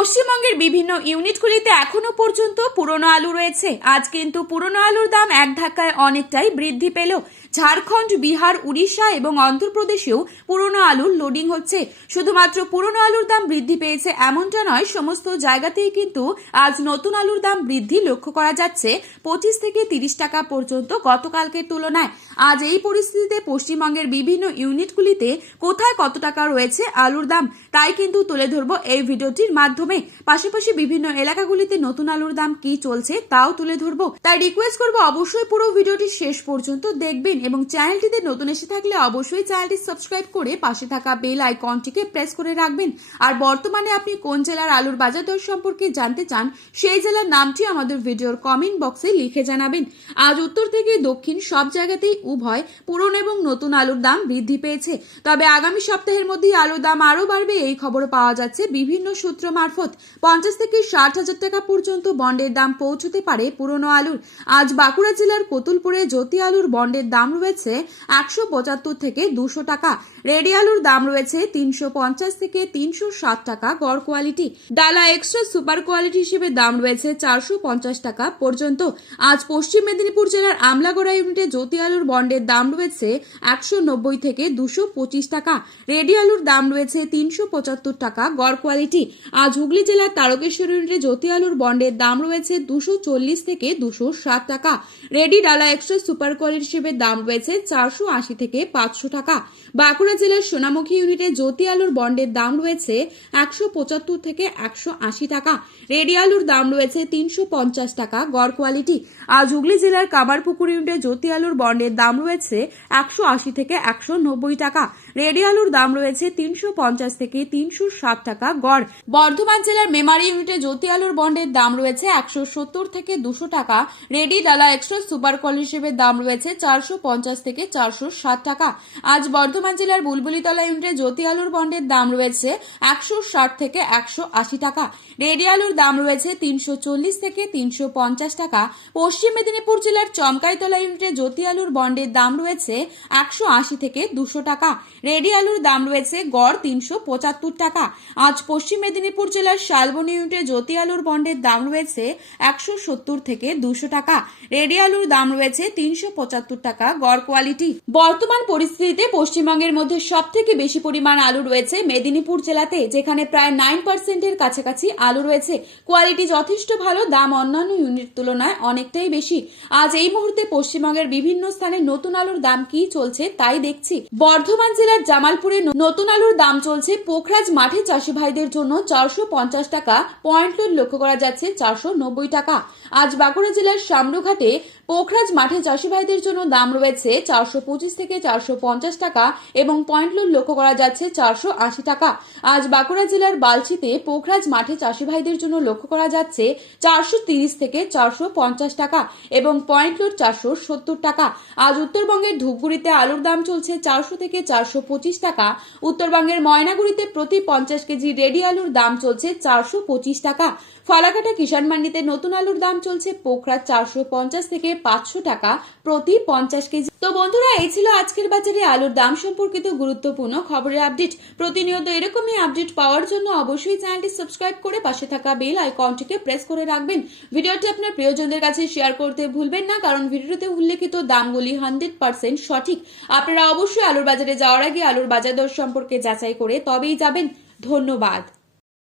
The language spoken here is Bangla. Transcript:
পশ্চিমবঙ্গের বিভিন্ন ইউনিটগুলিতে এখনো পর্যন্ত পুরনো আলু রয়েছে। আজ কিন্তু পুরনো আলুর দাম এক ধাক্কায় অনেকটাই বৃদ্ধি পেল। ঝাড়খণ্ড, বিহার, উড়িষ্যা এবং অন্ধ্রপ্রদেশেও পুরনো আলুর লোডিং হচ্ছে। শুধুমাত্র পুরনো আলুর দাম বৃদ্ধি পেয়েছে এমনটা নয়, সমস্ত জায়গাতেই কিন্তু আজ নতুন আলুর দাম বৃদ্ধি লক্ষ্য করা যাচ্ছে 25 থেকে 30 টাকা পর্যন্ত গতকালকের তুলনায়। আজ এই পরিস্থিতিতে পশ্চিমবঙ্গের বিভিন্ন ইউনিটগুলিতে কোথায় কত টাকা রয়েছে আলুর দাম তাই কিন্তু তুলে ধরবো এই ভিডিওটির মাধ্যমে। পাশাপাশি বিভিন্ন এলাকাগুলিতে নতুন আলুর দাম কি চলছে তাও তুলে ধরবো। তাই রিকোয়েস্ট করবো অবশ্যই পুরো ভিডিওটি শেষ পর্যন্ত দেখবেন এবং চ্যানেলটিতে নতুন এসে থাকলে অবশ্যই চ্যানেলটি সাবস্ক্রাইব করে পাশে থাকা বেল আইকনটিকে প্রেস করে রাখবেন। আর বর্তমানে আপনি কোন জেলার আলুর বাজার দর সম্পর্কে জানতে চান সেই জেলার নামটি আমাদের ভিডিওর কমেন্ট বক্সে লিখে জানাবেন। আজ উত্তর থেকে দক্ষিণ সব জায়গাতেই উভয় পুরনো এবং নতুন আলুর দাম বৃদ্ধি পেয়েছে। তবে আগামী সপ্তাহের মধ্যেই আলুর দাম আরো বাড়বে এই খবর পাওয়া যাচ্ছে বিভিন্ন সূত্র মারফত। 50 থেকে 60,000 টাকা পর্যন্ত বন্ডের দাম পৌঁছতে পারে পুরনো আলুর। আজ বাঁকুড়া জেলার কতুলপুরে জ্যোতি আলুর বন্ডের দাম রয়েছে 175 থেকে 200 টাকা। রেডি আলুর দাম রয়েছে 350 থেকে 360 টাকা গড় কোয়ালিটি। ডালা এক্সট্রা সুপার কোয়ালিটি হিসেবে দাম রয়েছে 450 টাকা পর্যন্ত। আজ পশ্চিম মেদিনীপুর জেলার আমলাগড়া ইউনিটে জ্যোতি আলুর বন্ডের দাম রয়েছে 190 থেকে 225 টাকা। রেডি আলুর দাম রয়েছে 375 টাকা গড় কোয়ালিটি। আজ হুগলি জেলার তারকেশ্বর ইউনিটে জ্যোতি আলুর বন্ডের দাম রয়েছে 240 থেকে 260 টাকা। রেডি ডালা এক্সট্রা সুপার কোয়ালিটি হিসেবে দাম রয়েছে 480 থেকে 500 টাকা। বাঁকুড়া জেলার সোনামুখী ইউনিটে জ্যোতি আলুর বন্ডের দাম রয়েছে 175 থেকে 180 টাকা। রেডি আলুর দাম রয়েছে 350 টাকা গড় কোয়ালিটি। আজ হুগলি জেলার কামারপুকুর ইউনিটে জ্যোতি আলুর বন্ডের দাম রয়েছে 180 থেকে 190 টাকা। রেডি আলুর দাম রয়েছে 350 থেকে 360 টাকা গড়। বর্ধমান জেলার মেমারি ইউনিটে জ্যোতি আলুর বন্ডের দাম রয়েছে 170 থেকে 200 টাকা। রেডি ডালা এক্সট্রা সুপার কোয়ালিটি হিসেবে দাম রয়েছে 450 থেকে 460 টাকা। আজ বর্ধমান জেলার বুলবুলিতলা ইউনিটে জ্যোতি আলুর বন্ডের দাম রয়েছে 160 থেকে 180 টাকা। রেডি আলুর দাম রয়েছে 340 থেকে 350 টাকা। পশ্চিম মেদিনীপুর জেলার চমকাইতলা ইউনিটে জ্যোতি আলুর বন্ডের দাম রয়েছে 180 থেকে 200 টাকা। রেডি আলুর দাম রয়েছে গড় 375 টাকা। আজ পশ্চিম মেদিনীপুর জেলার শালবনী ইউনিটে জ্যোতি আলুর বন্ডের দাম রয়েছে 170 থেকে 200 টাকা। রেডি আলুর দাম রয়েছে 375 টাকা গড় কোয়ালিটি। বর্তমান পরিস্থিতিতে পশ্চিমবঙ্গের মধ্যে সব থেকে বেশি পরিমাণ আলু রয়েছে মেদিনীপুর জেলাতে, যেখানে প্রায় 9% এর কাছাকাছি আলু রয়েছে। কোয়ালিটি যথেষ্ট ভালো, দাম অন্যান্য ইউনিট তুলনায় অনেকটাই বেশি। আজ এই মুহূর্তে পশ্চিমবঙ্গের বিভিন্ন স্থানে নতুন আলুর দাম কি চলছে তাই দেখছি। বর্ধমান জেলার জামালপুরে নতুন আলুর দাম চলছে পোখরাজ মাঠে চাষি ভাইদের জন্য 450 টাকা। পয়েন্ট লোড লক্ষ্য করা যাচ্ছে 490 টাকা। আজ বাঁকুড়া জেলার শামরুঘাটে পোখরাজ মাঠে চাষি ভাইদের জন্য দাম রয়েছে 425 থেকে 450 টাকা এবং পয়েন্ট লোড লক্ষ্য করা যাচ্ছে 480 টাকা। আজ বাঁকুড়া জেলার বালচিতে পোখরাজ মাঠে চাষি ভাইদের জন্য লক্ষ্য করা যাচ্ছে 430 থেকে 450 টাকা এবং পয়েন্ট লোড 470 টাকা। আজ উত্তরবঙ্গের ধূপগুড়িতে আলুর দাম চলছে 400 থেকে 425 টাকা। উত্তরবঙ্গের ময়নাগুড়িতে প্রতি 50 কেজি রেডি আলুর দাম চলছে 425 টাকা। ফালাকাটা কিষাণ মান্ডিতে নতুন আলুর দাম চলছে পোখরাজ 450 থেকে 500 টাকা প্রতি 50 কেজি। তো বন্ধুরা, এই ছিল আজকের বাজারে আলুর দাম সম্পর্কিত গুরুত্বপূর্ণ খবরের আপডেট। প্রতিনিয়ত এরকমই আপডেট পাওয়ার জন্য অবশ্যই চ্যানেলটি সাবস্ক্রাইব করে পাশে থাকা বেল আইকনটিকে প্রেস করে রাখবেন। ভিডিওটি আপনার প্রিয়জনদের কাছে শেয়ার করতে ভুলবেন না, কারণ ভিডিওতে উল্লেখিত দামগুলি 100% সঠিক। আপনারা অবশ্যই আলুর বাজারে যাওয়ার আগে আলুর বাজার দর সম্পর্কে যাচাই করে তবেই যাবেন। ধন্যবাদ।